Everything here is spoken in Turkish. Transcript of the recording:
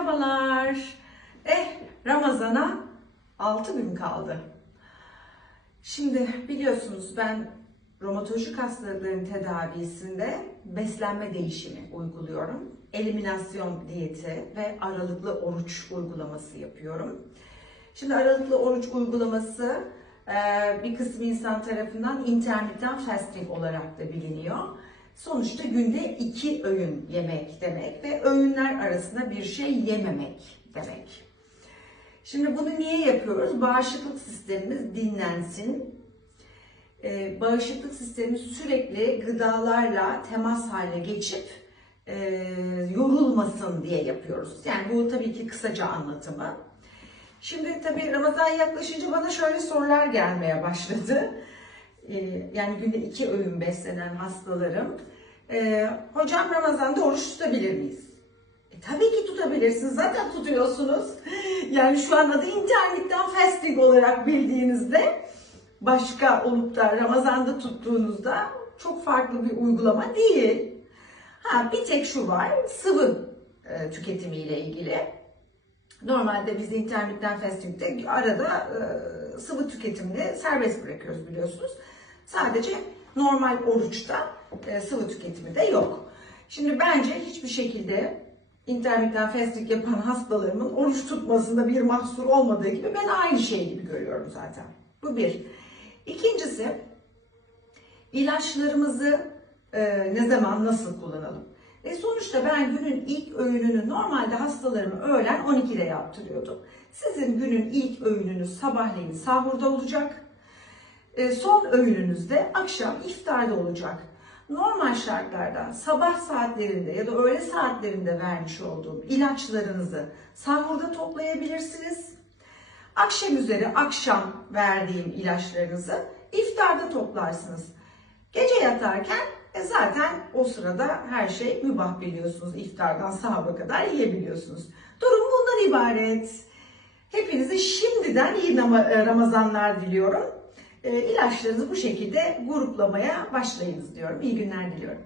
Merhabalar. Eh, Ramazan'a 6 gün kaldı. Şimdi biliyorsunuz ben romatolojik hastalıkların tedavisinde beslenme değişimi uyguluyorum. Eliminasyon diyeti ve aralıklı oruç uygulaması yapıyorum. Şimdi aralıklı oruç uygulaması e, bir kısım insan tarafından intermittent fasting olarak da biliniyor. Sonuçta günde iki öğün yemek demek ve öğünler arasında bir şey yememek demek. Şimdi bunu niye yapıyoruz? Bağışıklık sistemimiz dinlensin. Ee, bağışıklık sistemimiz sürekli gıdalarla temas haline geçip e, yorulmasın diye yapıyoruz. Yani bu tabii ki kısaca anlatımı. Şimdi tabii Ramazan yaklaşınca bana şöyle sorular gelmeye başladı. Ee, yani günde iki öğün beslenen hastalarım. Ee, hocam Ramazan'da oruç tutabilir miyiz? E, tabii ki tutabilirsiniz. Zaten tutuyorsunuz. Yani şu an adı intermittent fasting olarak bildiğinizde başka olup da Ramazan'da tuttuğunuzda çok farklı bir uygulama değil. Ha bir tek şu var. Sıvı e, tüketimiyle ilgili. Normalde biz intermittent fasting'de arada e, sıvı tüketimini serbest bırakıyoruz biliyorsunuz. Sadece normal oruçta e, sıvı tüketimi de yok. Şimdi bence hiçbir şekilde intermittent fasting yapan hastalarımın oruç tutmasında bir mahsur olmadığı gibi ben aynı şey gibi görüyorum zaten. Bu bir. İkincisi ilaçlarımızı e, ne zaman nasıl kullanalım? E sonuçta ben günün ilk öğününü normalde hastalarımı öğlen 12'de yaptırıyordum. Sizin günün ilk öğününüz sabahleyin sahurda olacak. E, son öğününüz de akşam iftarda olacak. Normal şartlarda sabah saatlerinde ya da öğle saatlerinde vermiş olduğum ilaçlarınızı sahurda toplayabilirsiniz. Akşam üzeri akşam verdiğim ilaçlarınızı iftarda toplarsınız. Gece yatarken e zaten o sırada her şey mübah biliyorsunuz. İftardan sahaba kadar yiyebiliyorsunuz. Durum bundan ibaret. Hepinize şimdiden iyi e, Ramazanlar diliyorum. E, ilaçlarınızı bu şekilde gruplamaya başlayınız diyorum. İyi günler diliyorum.